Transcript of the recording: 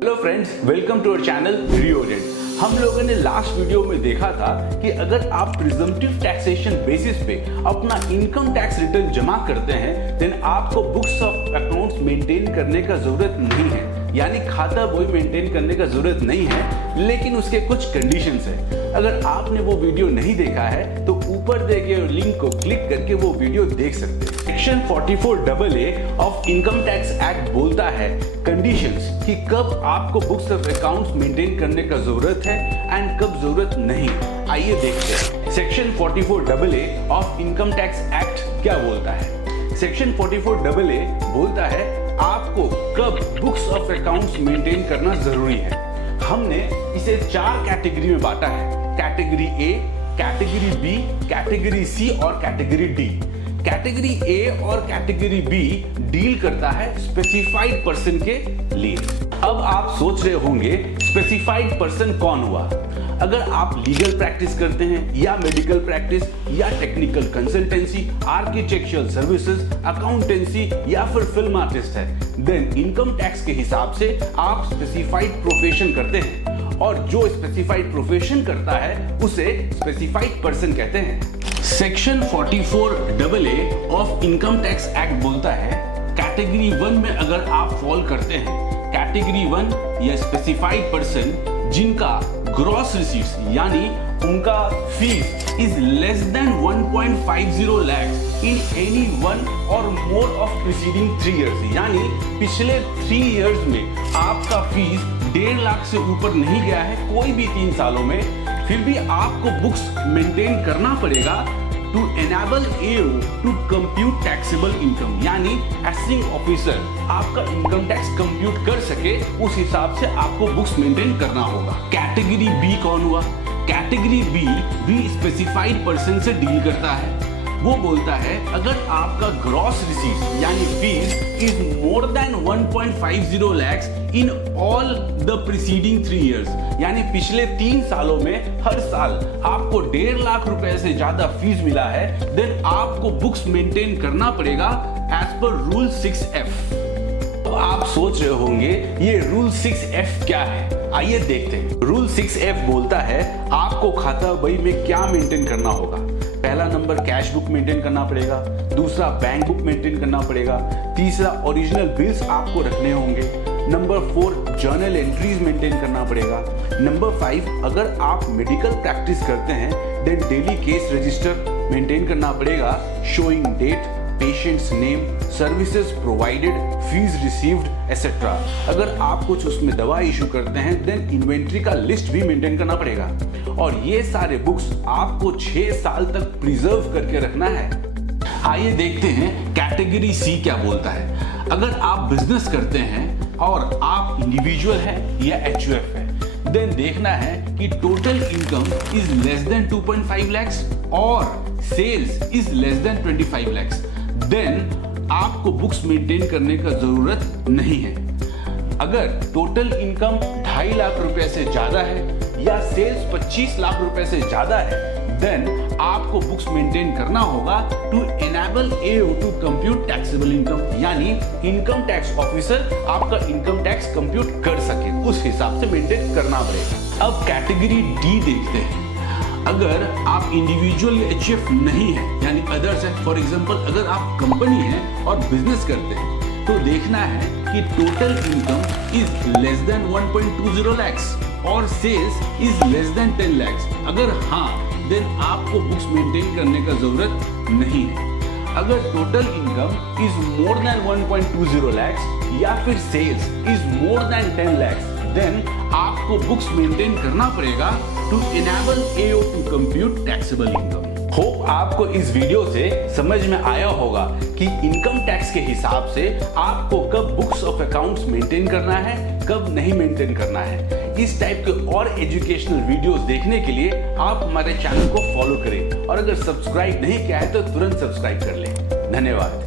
Hello friends, welcome to our channel रियोडेड। हम लोगों ने लास्ट वीडियो में देखा था कि अगर आप प्रिजम्पटिव टैक्सेशन बेसिस पे अपना इनकम टैक्स रिटर्न जमा करते हैं देन आपको बुक्स ऑफ अकाउंट्स मेंटेन करने का जरूरत नहीं है, यानी खाता बोई मेंटेन करने का जरूरत नहीं है, लेकिन उसके कुछ कंडीशंस है। अगर आपने वो वीडियो नहीं देखा है तो ऊपर दिए गए लिंक को क्लिक करके वो वीडियो देख सकते हैं। Section 44AA of income tax act बोलता है कंडीशंस कि कब आपको बुक्स ऑफ अकाउंट्स मेंटेन करने का जरूरत है एंड कब जरूरत नहीं। आइए देखते हैं section 44AA of income tax act क्या बोलता है। सेक्शन 44AA बोलता है आपको कब बुक्स ऑफ अकाउंट्स मेंटेन करना जरूरी है। हमने इसे 4 कैटेगरी में बांटा है, category A, category B, category C और कैटेगरी डी। कैटेगरी ए और कैटेगरी बी डील करता है स्पेसिफाइड पर्सन के लिए। अब आप सोच रहे होंगे स्पेसिफाइड पर्सन कौन हुआ। अगर आप लीगल प्रैक्टिस करते हैं या मेडिकल प्रैक्टिस या technical consultancy, architectural services, accountancy या फिर फिल्म आर्टिस्ट है, देन इनकम टैक्स के हिसाब से आप स्पेसिफाइड प्रोफेशन करते हैं, और जो स्पेसिफाइड प्रोफेशन करता है उसे स्पेसिफाइड पर्सन कहते हैं। Section 44AA of income tax act बोलता है कैटेगरी 1 में अगर आप फॉल करते हैं, कैटेगरी 1 या स्पेसिफाइड पर्सन जिनका ग्रॉस रिसीट्स यानी उनका fees is less then 1.50 lakhs in any one और मोर ऑफ प्रीसीडिंग 3 years, यानी पिछले 3 years में आपका फीस 1.5 लाख से ऊपर नहीं गया है कोई भी 3 सालों में, फिर भी आपको बुक्स मेंटेन करना पड़ेगा to enable AO to compute taxable income, यानी एसेसिंग ऑफिसर आपका इनकम टैक्स कंप्यूट कर सके उस हिसाब से आपको बुक्स मेंटेन करना होगा। कैटेगरी बी कौन हुआ? कैटेगरी बी भी स्पेसिफाइड पर्सन से डील करता है। वो बोलता है अगर आपका ग्रॉस रिसीट्स यानी fees is more then 1.50 lakhs in all the preceding 3 years, यानी पिछले 3 सालों में हर साल आपको 1.5 लाख रुपए से ज्यादा फीस मिला है, देन आपको बुक्स मेंटेन करना पड़ेगा एज पर रूल 6F। तो आप सोच रहे होंगे ये रूल 6F क्या है, आइए देखते हैं। रूल 6F बोलता है आपको खाता बही में क्या मेंटेन करना होगा। पहला नंबर कैश बुक मेंटेन करना पड़ेगा, दूसरा बैंक बुक मेंटेन करना पड़ेगा, तीसरा ओरिजिनल बिल्स आपको रखने होंगे, नंबर 4 जर्नल एंट्रीज मेंटेन करना पड़ेगा, नंबर 5 अगर आप मेडिकल प्रैक्टिस करते हैं then daily case register maintain करना पड़ेगा showing date, patients name, services provided, fees received etcetera. अगर आप कुछ उसमें दवा इशू करते हैं देन इन्वेंट्री का लिस्ट भी मेंटेन करना पड़ेगा, और ये सारे बुक्स आपको 6 साल तक प्रिजर्व करके रखना है। आइए देखते हैं कैटेगरी सी क्या बोलता है। अगर आप बिजनेस करते हैं और आप इंडिविजुअल है या HUF है, देन देखना है कि total income is less than 2.5 lakhs और sales is less than 25 lakhs, then आपको बुक्स मेंटेन करने का जरूरत नहीं है। अगर टोटल इनकम 2.5 लाख रुपए से ज्यादा है या सेल्स 25 लाख रुपए से ज्यादा है, देन आपको बुक्स मेंटेन करना होगा to enable AO to compute taxable income, यानी इनकम टैक्स ऑफिसर आपका इनकम टैक्स कंप्यूट कर सके उस हिसाब से मेंटेन करना पड़ेगा। अब कैटेगरी डी देखते हैं। अगर आप इंडिविजुअल या HUF नहीं है यानी अदर्स है, फॉर एग्जांपल अगर आप कंपनी है और बिजनेस करते हैं तो देखना है कि total income is less than 1.20 lakhs और sales is less than 10 lakhs। अगर हाँ देन आपको बुक्स मेंटेन करने का जरूरत नहीं है। अगर total income is more than 1.20 lakhs या फिर sales is more than 10 lakhs, then आपको बुक्स मेंटेन करना पड़ेगा to enable AO to compute taxable income. Hope आपको इस वीडियो से समझ में आया होगा कि इनकम टैक्स के हिसाब से आपको कब बुक्स ऑफ अकाउंट्स मेंटेन करना है, कब नहीं मेंटेन करना है। इस टाइप के और एजुकेशनल वीडियोस देखने के लिए आप हमारे चैनल को फॉलो करें, और अगर सब्सक्राइब नहीं किया है तो तुरंत सब्सक्राइब कर लें। धन्यवाद।